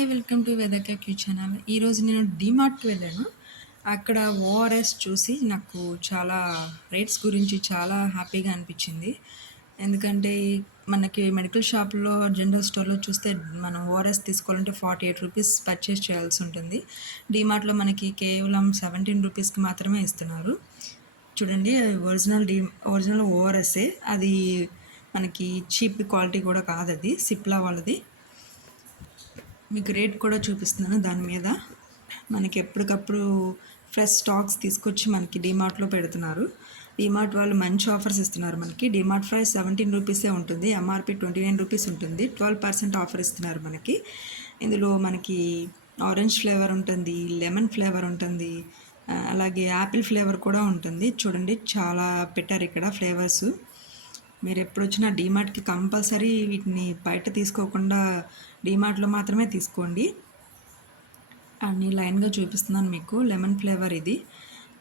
Hi welcome to weather Q channel. ఈరోజు నేను డీమార్ట్కి వెళ్ళాను. అక్కడ ఓఆర్ఎస్ చూసి నాకు చాలా రేట్స్ గురించి చాలా హ్యాపీగా అనిపించింది. ఎందుకంటే మనకి మెడికల్ షాప్లో జనరల్ స్టోర్లో చూస్తే మనం ఓఆర్ఎస్ తీసుకోవాలంటే ₹48 పర్చేస్ చేయాల్సి ఉంటుంది. డీమార్ట్లో మనకి కేవలం ₹17కి మాత్రమే ఇస్తున్నారు. చూడండి, ఒరిజినల్ ఓఆర్ఎస్ఏ. అది మనకి చీప్ క్వాలిటీ కూడా కాదు, అది సిప్లా వాళ్ళది. మీకు రేట్ కూడా చూపిస్తున్నాను. దాని మీద మనకి ఎప్పటికప్పుడు ఫ్రెష్ స్టాక్స్ తీసుకొచ్చి మనకి డీమార్ట్లో పెడుతున్నారు. డీమార్ట్ వాళ్ళు మంచి ఆఫర్స్ ఇస్తున్నారు మనకి. డీమార్ట్ ప్రైస్ ₹17 ఉంటుంది, ఎంఆర్పి ₹29 ఉంటుంది. 12% ఆఫర్ ఇస్తున్నారు మనకి. ఇందులో మనకి ఆరెంజ్ ఫ్లేవర్ ఉంటుంది, లెమన్ ఫ్లేవర్ ఉంటుంది, అలాగే యాపిల్ ఫ్లేవర్ కూడా ఉంటుంది. చూడండి, చాలా పెట్టారు ఇక్కడ ఫ్లేవర్స్. మీరు ఎప్పుడు వచ్చినా డీమార్ట్కి కంపల్సరీ వీటిని బయట తీసుకోకుండా డీమార్ట్లో మాత్రమే తీసుకోండి. అన్ని లైన్గా చూపిస్తున్నాను మీకు. లెమన్ ఫ్లేవర్ ఇది,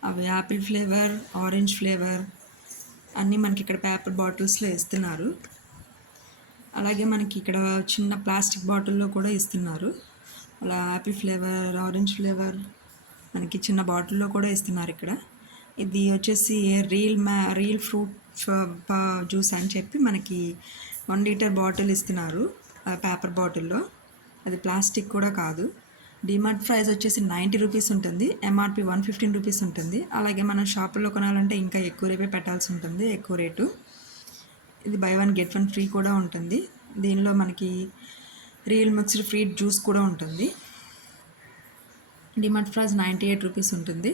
అవి యాపిల్ ఫ్లేవర్, ఆరెంజ్ ఫ్లేవర్ అన్నీ మనకి ఇక్కడ పేపర్ బాటిల్స్లో ఇస్తున్నారు. అలాగే మనకి ఇక్కడ చిన్న ప్లాస్టిక్ బాటిల్లో కూడా ఇస్తున్నారు. అలా యాపిల్ ఫ్లేవర్, ఆరెంజ్ ఫ్లేవర్ మనకి చిన్న బాటిల్లో కూడా ఇస్తున్నారు ఇక్కడ. ఇది వచ్చేసి రియల్ ఫ్రూట్ జ్యూస్ అని చెప్పి మనకి 1 లీటర్ బాటిల్ ఇస్తున్నారు పేపర్ బాటిల్లో. అది ప్లాస్టిక్ కూడా కాదు. డీమార్ట్ ప్రైస్ వచ్చేసి ₹90 ఉంటుంది, ఎంఆర్పి ₹115 ఉంటుంది. అలాగే మనం షాపుల్లో కొనాలంటే ఇంకా ఎక్కువ రేపే పెట్టాల్సి ఉంటుంది, ఎక్కువ రేటు. ఇది బై 1 గెట్ 1 ఫ్రీ కూడా ఉంటుంది. దీనిలో మనకి రియల్ మిక్స్డ్ ఫ్రూట్ జ్యూస్ కూడా ఉంటుంది. డీమార్ట్ ప్రైస్ ₹98 ఉంటుంది.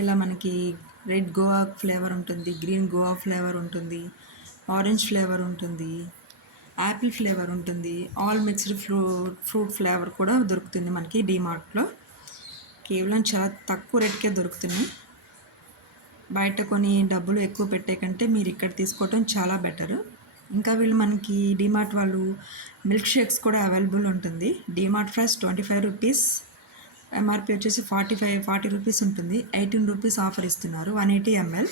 ఇలా మనకి రెడ్ గోవా ఫ్లేవర్ ఉంటుంది, గ్రీన్ గోవా ఫ్లేవర్ ఉంటుంది, ఆరెంజ్ ఫ్లేవర్ ఉంటుంది, యాపిల్ ఫ్లేవర్ ఉంటుంది, ఆల్ మిక్స్డ్ ఫ్రూట్ ఫ్లేవర్ కూడా దొరుకుతుంది మనకి డీమార్ట్లో. కేవలం చాలా తక్కువ రేట్కే దొరుకుతున్నాయి. బయట కొని డబ్బులు ఎక్కువ పెట్టే కంటే మీరు ఇక్కడ తీసుకోవటం చాలా బెటర్. ఇంకా వీళ్ళు మనకి డీమార్ట్ వాళ్ళు మిల్క్ షేక్స్ కూడా అవైలబుల్ ఉంటుంది. డీమార్ట్ ప్రైస్ ₹25, ఎంఆర్పి వచ్చేసి ₹40 ఉంటుంది. ₹18 ఆఫర్ ఇస్తున్నారు, 180 ml.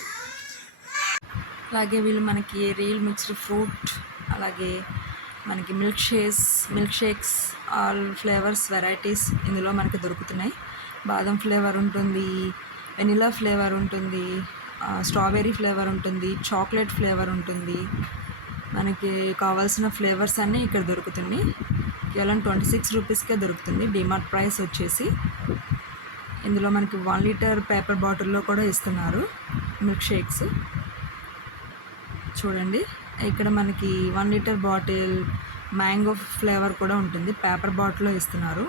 అలాగే వీళ్ళు మనకి రియల్ మిక్స్డ్ ఫ్రూట్, అలాగే మనకి milk shakes all flavours varieties ఇందులో మనకి దొరుకుతున్నాయి. బాదం ఫ్లేవర్ ఉంటుంది, వెనిలా ఫ్లేవర్ ఉంటుంది, స్ట్రాబెర్రీ ఫ్లేవర్ ఉంటుంది, చాక్లెట్ ఫ్లేవర్ ఉంటుంది. మనకి కావాల్సిన ఫ్లేవర్స్ అన్నీ ఇక్కడ దొరుకుతున్నాయి. కేవలం ₹26కే దొరుకుతుంది డీమార్ట్ ప్రైస్ వచ్చేసి. ఇందులో మనకి 1 లీటర్ పేపర్ బాటిల్లో కూడా ఇస్తున్నారు మిల్క్ షేక్స్. చూడండి, ఇక్కడ మనకి 1 లీటర్ బాటిల్ మ్యాంగో ఫ్లేవర్ కూడా ఉంటుంది, పేపర్ బాటిల్లో ఇస్తున్నారు.